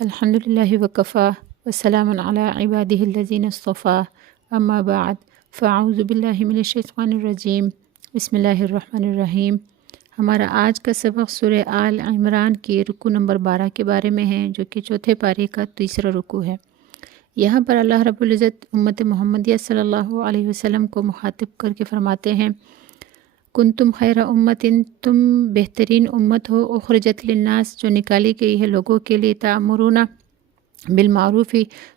الحمدللہ وکفا وسلام علی عبادہ الذین اصطفیٰ اما بعد فاعوذ باللہ من الشیطان الرجیم بسم اللہ الرحمن الرحیم۔ ہمارا آج کا سبق سورہ آل عمران کے رکوع نمبر 12 کے بارے میں ہے، جو کہ چوتھے پارے کا تیسرا رکوع ہے۔ یہاں پر اللہ رب العزت امت محمدیہ صلی اللہ علیہ وسلم کو مخاطب کر کے فرماتے ہیں، کنتم خیر امت، تم بہترین امت ہو، اخرجت للناس، جو نکالی گئی ہے لوگوں کے لیے، تأمرون بالمعروف،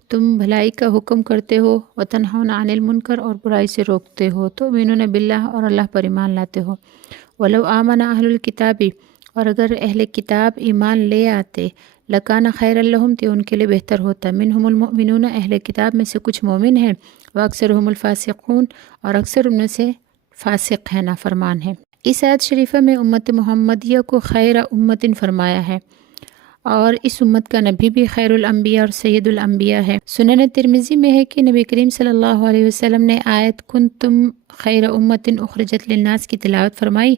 تم بھلائی کا حکم کرتے ہو، وتنہون عن المنکر، اور برائی سے روکتے ہو، تؤمنون باللہ، اور اللہ پر ایمان لاتے ہو، ولو آمن اہل الکتاب، اور اگر اہل کتاب ایمان لے آتے، لکان خیر لہم، تو ان کے لیے بہتر ہوتا، منہم المؤمنون، اہل کتاب میں سے کچھ مومن ہیں، واکثرہم الفاسقون، اور اکثر ان میں سے فاسق ہے، نافرمان ہے۔ اس آیت شریفہ میں امت محمدیہ کو خیر امت فرمایا ہے، اور اس امت کا نبی بھی خیر الانبیاء اور سید الانبیاء ہے۔ سنن ترمذی میں ہے کہ نبی کریم صلی اللہ علیہ وسلم نے آیت کنتم خیر امت اخرجت للناس کی تلاوت فرمائی،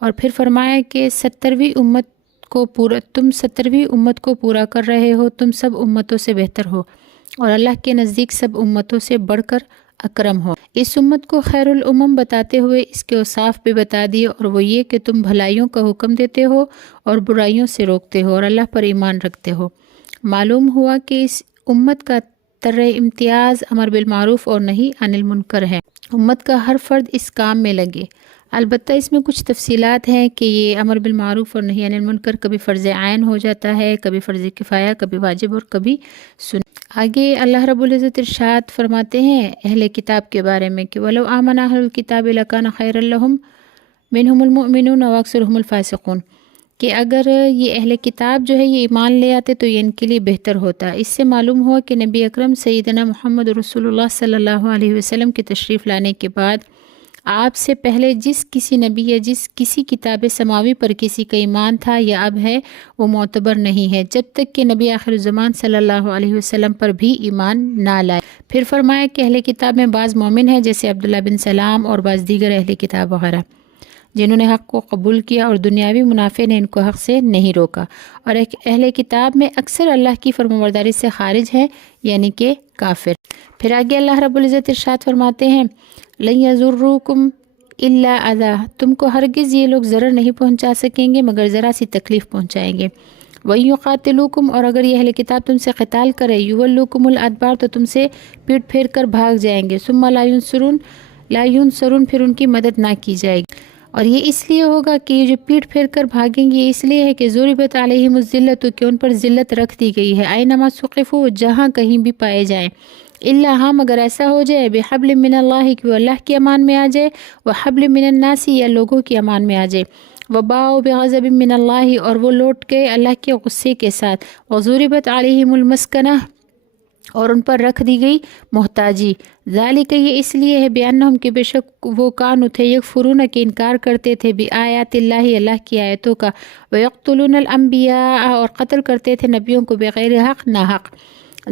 اور پھر فرمایا کہ 70ویں امت کو پورا کر رہے ہو، تم سب امتوں سے بہتر ہو، اور اللہ کے نزدیک سب امتوں سے بڑھ کر اکرم ہو۔ اس امت کو خیر الامم بتاتے ہوئے اس کے اوصاف بھی بتا دیے، اور وہ یہ کہ تم بھلائیوں کا حکم دیتے ہو اور برائیوں سے روکتے ہو، اور اللہ پر ایمان رکھتے ہو۔ معلوم ہوا کہ اس امت کا ترہ امتیاز امر بالمعروف اور نہی عن المنکر ہے۔ امت کا ہر فرد اس کام میں لگے۔ البتہ اس میں کچھ تفصیلات ہیں کہ یہ امر بالمعروف اور نہی عن المنکر کبھی فرض عین ہو جاتا ہے، کبھی فرض کفایہ، کبھی واجب اور کبھی سنت۔ آگے اللہ رب العزت ارشاد فرماتے ہیں اہل کتاب کے بارے میں کہ وَلَوْ آمَنَ أَهْلُ الْكِتَابِ لَكَانَ خَيْرًا لَهُمْ مِنْهُمُ الْمُؤْمِنُونَ وَأَكْثَرُهُمُ الْفَاسِقُونَ، کہ اگر یہ اہل کتاب جو ہے یہ ایمان لے آتے تو یہ ان کے لیے بہتر ہوتا۔ اس سے معلوم ہوا کہ نبی اکرم سیدنا محمد رسول اللہ صلی اللہ علیہ وسلم کے تشریف لانے کے بعد آپ سے پہلے جس کسی نبی یا جس کسی کتاب سماوی پر کسی کا ایمان تھا یا اب ہے، وہ معتبر نہیں ہے جب تک کہ نبی آخر الزمان صلی اللہ علیہ وسلم پر بھی ایمان نہ لائے۔ پھر فرمایا کہ اہل کتاب میں بعض مومن ہیں جیسے عبداللہ بن سلام اور بعض دیگر اہل کتاب وغیرہ، جنہوں نے حق کو قبول کیا اور دنیاوی منافع نے ان کو حق سے نہیں روکا، اور اہل کتاب میں اکثر اللہ کی فرمانبرداری سے خارج ہیں، یعنی کہ کافر۔ پھر آگے اللہ رب العزت ارشاد فرماتے ہیں لَن يَضُرُّوكُمْ إِلَّا أَذًى، تم کو ہرگز یہ لوگ ضرر نہیں پہنچا سکیں گے مگر ذرا سی تکلیف پہنچائیں گے۔ وَإِن يُقَاتِلُوكُمْ، اور اگر یہ اہل کتاب تم سے قتال کرے، يُوَلُّوكُمُ الْأَدْبَارَ، تو تم سے پیٹ پھیر کر بھاگ جائیں گے، ثُمَّ لَا يُنصَرُونَ، پھر ان کی مدد نہ کی جائے گی۔ اور یہ اس لیے ہوگا کہ یہ جو پیٹ پھیر کر بھاگیں گے، یہ اس لیے ہے کہ ضُرِبَتْ عَلَيْهِمُ الذِّلَّةُ، کہ ان پر ذلت رکھ دی گئی ہے، أَيْنَمَا ثُقِفُوا، جہاں کہیں بھی پائے جائیں، الا ہم، اگر ایسا ہو جائے، بحبل من اللہ، کہ وہ اللہ کی امان میں آ جائے، وحبل من الناس، یا لوگوں کی امان میں آ جائے، وباؤ بغضب من اللہ، اور وہ لوٹ گئے اللہ کے غصے کے ساتھ، وضربت علیہم المسکنہ، اور ان پر رکھ دی گئی محتاجی، ذالک، یہ اس لیے ہے، بیانہم، کہ بے شک وہ کانوا تھے، یکفرون، کہ انکار کرتے تھے، بآیات اللہ، اللہ کی آیتوں کا، ویقتلون الانبیاء، اور قتل کرتے تھے نبیوں کو بغیر حق، ناحق،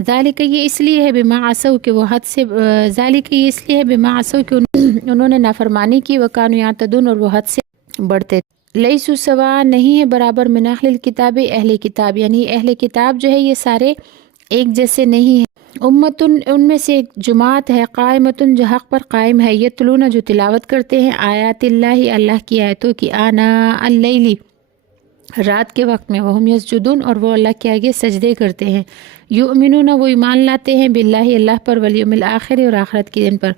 ذالک، یہ اس لیے ہے، بما عصوا، کہ وہ حد سے، ذالک، یہ اس لیے ہے، بما عصوا، کہ انہوں نے نافرمانی کی، وکانوا یعتدون، اور وہ حد سے بڑھتے تھے۔ لیسوا سواء، نہیں ہے برابر، من اہل الکتاب، اہل کتاب، یعنی اہل کتاب جو ہے یہ سارے ایک جیسے نہیں ہیں۔ امتن، ان میں سے ایک جماعت ہے، قائمتن، جو حق پر قائم ہے، یتلون، جو تلاوت کرتے ہیں، آیات اللہ، اللہ کی آیتوں کی، آناء اللیل، رات کے وقت میں، وہم یسجدون، اور وہ اللہ کے آگے سجدے کرتے ہیں، یؤمنون، وہ ایمان لاتے ہیں، باللہ، اللہ پر، والیوم الآخر، اور آخرت کے دن پر،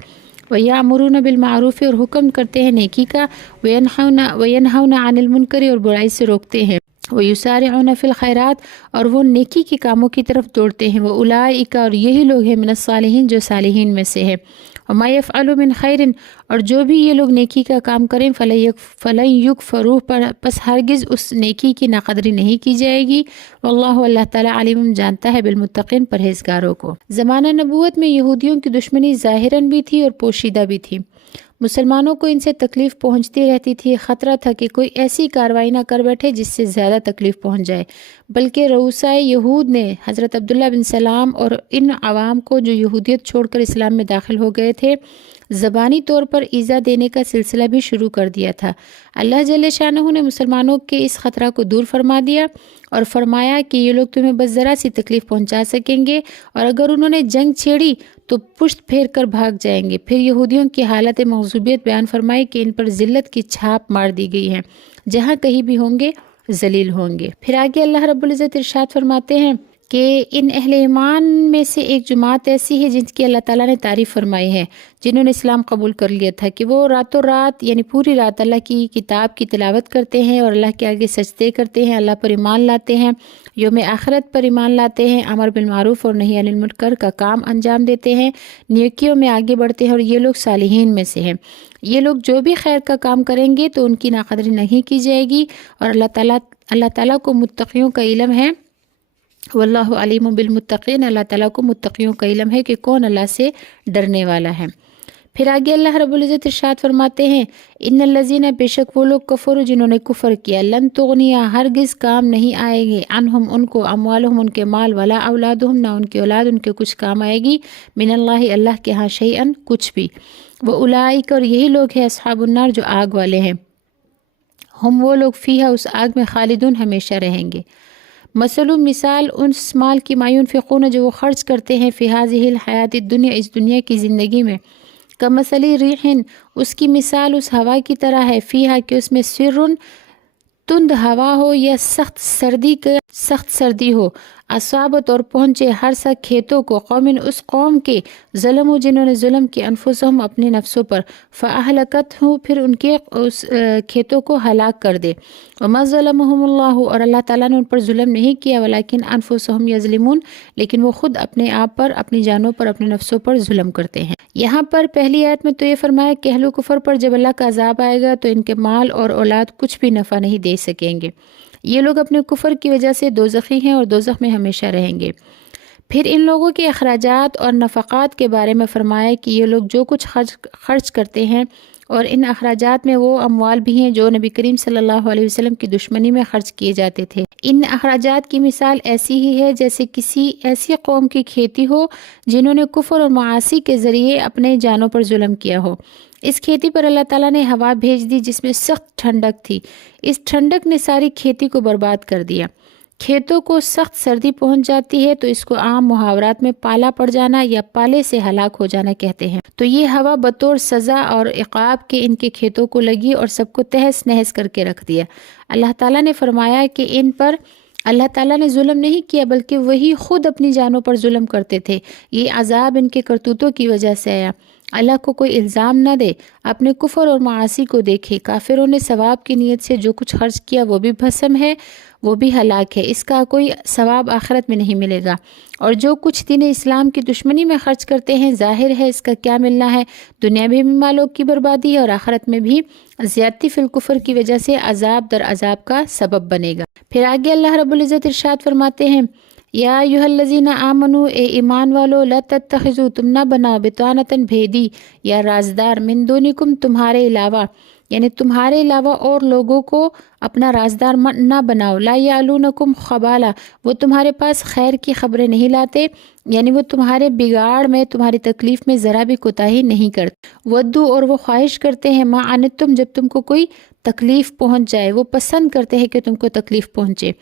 ویامرون بالمعروف، اور حکم کرتے ہیں نیکی کا، وینہون عن المنکر، اور برائی سے روکتے ہیں، ویسارعون فی الخیرات، اور وہ نیکی کے کاموں کی طرف دوڑتے ہیں، واولئک، اور یہی لوگ ہیں، من الصالحین، جو صالحین میں سے ہے، وما یفعلوا من خیر، اور جو بھی یہ لوگ نیکی کا کام کریں، فلن یکفروہ، پس ہرگز اس نیکی کی ناقدری نہیں کی جائے گی، واللہ، اللہ تعالیٰ، علیم، جانتا ہے، بالمتقین، پرہیزگاروں کو۔ زمانہ نبوت میں یہودیوں کی دشمنی ظاہراً بھی تھی اور پوشیدہ بھی تھی، مسلمانوں کو ان سے تکلیف پہنچتی رہتی تھی، خطرہ تھا کہ کوئی ایسی کارروائی نہ کر بیٹھے جس سے زیادہ تکلیف پہنچ جائے، بلکہ رؤسائے یہود نے حضرت عبداللہ بن سلام اور ان عوام کو جو یہودیت چھوڑ کر اسلام میں داخل ہو گئے تھے، زبانی طور پر ایذا دینے کا سلسلہ بھی شروع کر دیا تھا۔ اللہ جل شانہ نے مسلمانوں کے اس خطرہ کو دور فرما دیا اور فرمایا کہ یہ لوگ تمہیں بس ذرا سی تکلیف پہنچا سکیں گے، اور اگر انہوں نے جنگ چھیڑی تو پشت پھیر کر بھاگ جائیں گے۔ پھر یہودیوں کی حالت مغضوبیت بیان فرمائی کہ ان پر ذلت کی چھاپ مار دی گئی ہے، جہاں کہیں بھی ہوں گے ذلیل ہوں گے۔ پھر آگے اللہ رب العزت ارشاد فرماتے ہیں کہ ان اہل ایمان میں سے ایک جماعت ایسی ہے جن کی اللہ تعالیٰ نے تعریف فرمائی ہے، جنہوں نے اسلام قبول کر لیا تھا، کہ وہ راتوں رات یعنی پوری رات اللہ کی کتاب کی تلاوت کرتے ہیں اور اللہ کے آگے سجدے کرتے ہیں، اللہ پر ایمان لاتے ہیں، یوم آخرت پر ایمان لاتے ہیں، امر بالمعروف اور نہی عن المنکر کا کام انجام دیتے ہیں، نیکیوں میں آگے بڑھتے ہیں، اور یہ لوگ صالحین میں سے ہیں۔ یہ لوگ جو بھی خیر کا کام کریں گے تو ان کی ناقدری نہیں کی جائے گی، اور اللہ تعالیٰ کو متقیوں کا علم ہے، واللہ علیم بالمتقین، اللہ تعالیٰ کو متقیوں کا علم ہے کہ کون اللہ سے ڈرنے والا ہے۔ پھر آگے اللہ رب العزت ارشاد فرماتے ہیں ان الذین، بے شک وہ لوگ کفروا جنہوں نے کفر کیا، لن تغنیا، ہرگز کام نہیں آئے گی، عنہم ان کو، اموالہم ان کے مال، ولا اولادہم نہ ان کی اولاد ان کے کچھ کام آئے گی، من اللہ اللہ کے ہاں شیئا کچھ بھی، واولئک اور یہی لوگ ہیں اصحاب النار جو آگ والے ہیں، ہم وہ لوگ فیہا اس آگ میں خالدون ہمیشہ رہیں گے۔ مثال اس مال کی ما ينفقون جو وہ خرچ کرتے ہیں، فی هذه الحیات الدنیا اس دنیا کی زندگی میں، کمثل ریح اس کی مثال اس ہوا کی طرح ہے، فیہا کہ اس میں سر تند ہوا ہو یا سخت سردی ہو، اصابت اور پہنچے ہر سا کھیتوں کو، قوم اس قوم کے، ظلموا جنہوں نے ظلم کیا، انفسہم اپنے نفسوں پر، فاہلکتہ پھر ان کے اس کھیتوں کو ہلاک کر دے، وما ظلمہم اللہ اور اللہ تعالیٰ نے ان پر ظلم نہیں کیا، ولیکن انفسہم یظلمون لیکن وہ خود اپنے آپ پر، اپنی جانوں پر، اپنے نفسوں پر ظلم کرتے ہیں۔ یہاں پر پہلی آیت میں تو یہ فرمایا کہ اہل کفر پر جب اللہ کا عذاب آئے گا تو ان کے مال اور اولاد کچھ بھی نفع نہیں دے سکیں گے، یہ لوگ اپنے کفر کی وجہ سے دوزخی ہیں اور دوزخ میں ہمیشہ رہیں گے۔ پھر ان لوگوں کے اخراجات اور نفقات کے بارے میں فرمایا کہ یہ لوگ جو کچھ خرچ کرتے ہیں، اور ان اخراجات میں وہ اموال بھی ہیں جو نبی کریم صلی اللہ علیہ وسلم کی دشمنی میں خرچ کیے جاتے تھے۔ ان اخراجات کی مثال ایسی ہی ہے جیسے کسی ایسی قوم کی کھیتی ہو جنہوں نے کفر اور معاصی کے ذریعے اپنے جانوں پر ظلم کیا ہو۔ اس کھیتی پر اللہ تعالیٰ نے ہوا بھیج دی جس میں سخت ٹھنڈک تھی، اس ٹھنڈک نے ساری کھیتی کو برباد کر دیا۔ کھیتوں کو سخت سردی پہنچ جاتی ہے تو اس کو عام محاورات میں پالا پڑ جانا یا پالے سے ہلاک ہو جانا کہتے ہیں۔ تو یہ ہوا بطور سزا اور عقاب کے ان کے کھیتوں کو لگی اور سب کو تہس نہس کر کے رکھ دیا۔ اللہ تعالیٰ نے فرمایا کہ ان پر اللہ تعالیٰ نے ظلم نہیں کیا بلکہ وہی خود اپنی جانوں پر ظلم کرتے تھے، یہ عذاب ان کے کرتوتوں کی وجہ سے آیا۔ اللہ کو کوئی الزام نہ دے، اپنے کفر اور معاصی کو دیکھے۔ کافروں نے ثواب کی نیت سے جو کچھ خرچ کیا وہ بھی بھسم ہے، وہ بھی ہلاک ہے، اس کا کوئی ثواب آخرت میں نہیں ملے گا۔ اور جو کچھ دین اسلام کی دشمنی میں خرچ کرتے ہیں ظاہر ہے اس کا کیا ملنا ہے، دنیا میں بھی مالوں کی بربادی ہے اور آخرت میں بھی زیادتی فی الکفر کی وجہ سے عذاب در عذاب کا سبب بنے گا۔ پھر آگے اللہ رب العزت ارشاد فرماتے ہیں یا ایھا الذین آمنوا، اے ایمان والو، لا تتخذوا تم نہ بناؤ، بطانۃ بھیدی یا رازدار، من دونکم تمہارے علاوہ، یعنی تمہارے علاوہ اور لوگوں کو اپنا رازدار نہ بناؤ، لا یعلونکم خبالا، وہ تمہارے پاس خیر کی خبریں نہیں لاتے، یعنی وہ تمہارے بگاڑ میں، تمہاری تکلیف میں ذرا بھی کوتاہی نہیں کرتے، ودو اور وہ خواہش کرتے ہیں، ما عنتم جب تم کو کوئی تکلیف پہنچ جائے، وہ پسند کرتے ہیں کہ تم کو تکلیف پہنچے،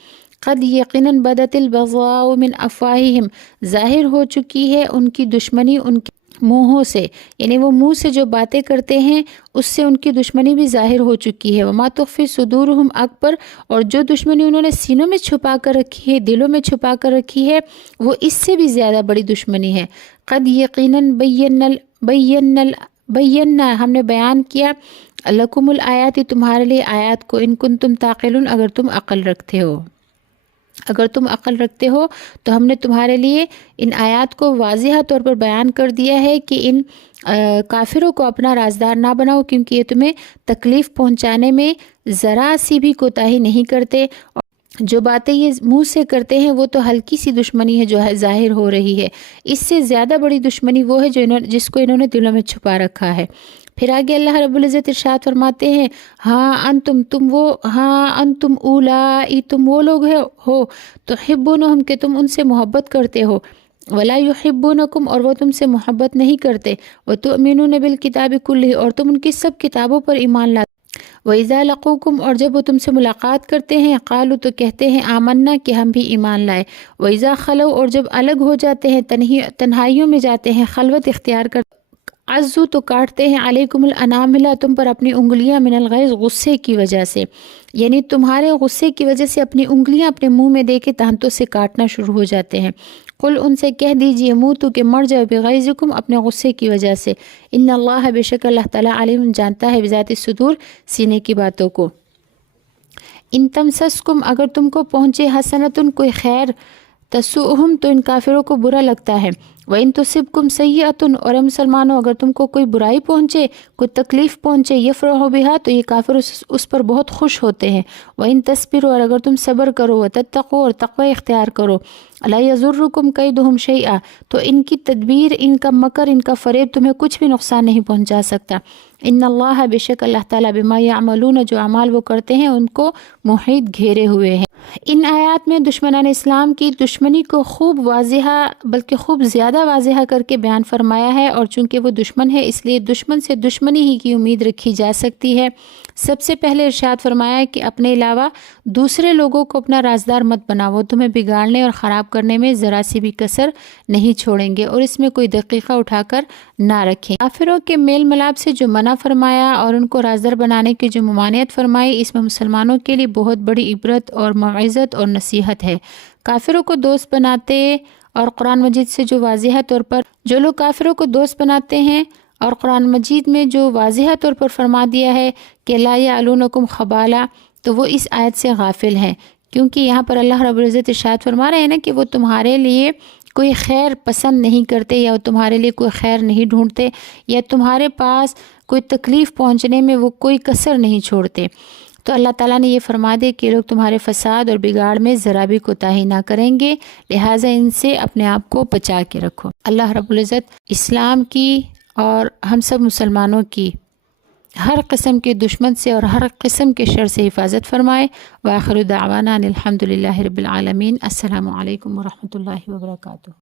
قد یقیناً بدت البغضاء من افواہہم، ظاہر ہو چکی ہے ان کی دشمنی ان کے منہوں سے، یعنی وہ منہ سے جو باتیں کرتے ہیں اس سے ان کی دشمنی بھی ظاہر ہو چکی ہے، وما تخفی صدورہم اکبر، اور جو دشمنی انہوں نے سینوں میں چھپا کر رکھی ہے، دلوں میں چھپا کر رکھی ہے، وہ اس سے بھی زیادہ بڑی دشمنی ہے۔ قد یقیناً بینا ہم نے بیان کیا، لکم الآیات تمہارے لیے آیات کو، ان کنتم تعقلون اگر تم عقل رکھتے ہو، اگر تم عقل رکھتے ہو تو ہم نے تمہارے لیے ان آیات کو واضح طور پر بیان کر دیا ہے کہ ان کافروں کو اپنا رازدار نہ بناؤ، کیونکہ یہ تمہیں تکلیف پہنچانے میں ذرا سی بھی کوتاہی نہیں کرتے، اور جو باتیں یہ منہ سے کرتے ہیں وہ تو ہلکی سی دشمنی ہے جو ظاہر ہو رہی ہے، اس سے زیادہ بڑی دشمنی وہ ہے جس کو انہوں نے دلوں میں چھپا رکھا ہے۔ پھر آگے اللہ رب العزت ارشاد فرماتے ہیں انتم اولائی تم وہ لوگ ہو تحبونہم کہ تم ان سے محبت کرتے ہو، ولا یحبونکم اور وہ تم سے محبت نہیں کرتے، وتؤمنون بالکتاب کلہ اور تم ان کی سب کتابوں پر ایمان لاتے، وَإِذَا لَقُوكُمْ اور جب وہ تم سے ملاقات کرتے ہیں، قالوا تو کہتے ہیں آمنا کہ ہم بھی ایمان لائے، وَإِذَا خَلَوْا اور جب الگ ہو جاتے ہیں، تنہائیوں میں جاتے ہیں، خلوت اختیار کرتے، عزو تو کاٹتے ہیں، علیکم الاناملہ تم پر اپنی انگلیاں، من الغیظ غصے کی وجہ سے، یعنی تمہارے غصے کی وجہ سے اپنی انگلیاں اپنے منہ میں دے کے دانتوں سے کاٹنا شروع ہو جاتے ہیں۔ قل ان سے کہہ دیجئے موتو کہ مر جاؤ، بغیظکم اپنے غصے کی وجہ سے، ان اللہ بے شک اللہ تعالیٰ علیم جانتا ہے بذات الصدور سینے کی باتوں کو۔ ان تمسسکم اگر تم کو پہنچے حسنتن کوئی خیر، تسؤہم تو ان کافروں کو برا لگتا ہے، وَإِن تُصِبْكُمْ سَيِّئَةٌ اور مسلمانوں اگر تم کو کوئی برائی پہنچے، کوئی تکلیف پہنچے، یفرحوا بہا تو یہ کافر اس پر بہت خوش ہوتے ہیں، وَإِن تَصْبِرُوا اور اگر تم صبر کرو، وَتَتَّقُوا اور تقوی اختیار کرو، لَا يَضُرُّكُمْ كَيْدُهُمْ شَيْئًا تو ان کی تدبیر، ان کا مکر، ان کا فریب تمہیں کچھ بھی نقصان نہیں پہنچا سکتا، ان اللہ بے شک اللہ تعالیٰ بما یعملون جو اعمال وہ کرتے ہیں ان کو محیط گھیرے ہوئے ہیں۔ ان آیات میں دشمنان اسلام کی دشمنی کو خوب واضح بلکہ خوب زیادہ واضح کر کے بیان فرمایا ہے، اور چونکہ وہ دشمن ہے اس لیے دشمن سے دشمنی ہی کی امید رکھی جا سکتی ہے۔ سب سے پہلے ارشاد فرمایا ہے کہ اپنے علاوہ دوسرے لوگوں کو اپنا رازدار مت بناؤ، وہ تمہیں بگاڑنے اور خراب کرنے میں ذرا سی بھی کسر نہیں چھوڑیں گے اور اس میں کوئی دقیقہ اٹھا کر نہ رکھیں۔ کافروں کے میل ملاپ سے جو منع فرمایا اور ان کو رازدار بنانے کی جو ممانعت فرمائی، اس میں مسلمانوں کے لیے بہت بڑی عبرت اور موعظت اور نصیحت ہے۔ کافروں کو دوست بناتے اور قرآن مجید سے جو واضح طور پر جو لوگ کافروں کو دوست بناتے ہیں اور قرآن مجید میں جو واضح طور پر فرما دیا ہے کہ لا یعلونکم خبالا، تو وہ اس آیت سے غافل ہیں، کیونکہ یہاں پر اللہ رب العزت ارشاد فرما رہے ہیں نا کہ وہ تمہارے لیے کوئی خیر پسند نہیں کرتے، یا وہ تمہارے لیے کوئی خیر نہیں ڈھونڈتے، یا تمہارے پاس کوئی تکلیف پہنچنے میں وہ کوئی کسر نہیں چھوڑتے۔ تو اللہ تعالیٰ نے یہ فرما دے کہ لوگ تمہارے فساد اور بگاڑ میں ذرا بھی کوتاہی نہ کریں گے، لہٰذا ان سے اپنے آپ کو بچا کے رکھو۔ اللہ رب العزت اسلام کی اور ہم سب مسلمانوں کی ہر قسم کے دشمن سے اور ہر قسم کے شر سے حفاظت فرمائے۔ وآخر دعوانا ان الحمد للہ رب العالمین۔ السلام علیکم ورحمۃ اللہ وبرکاتہ۔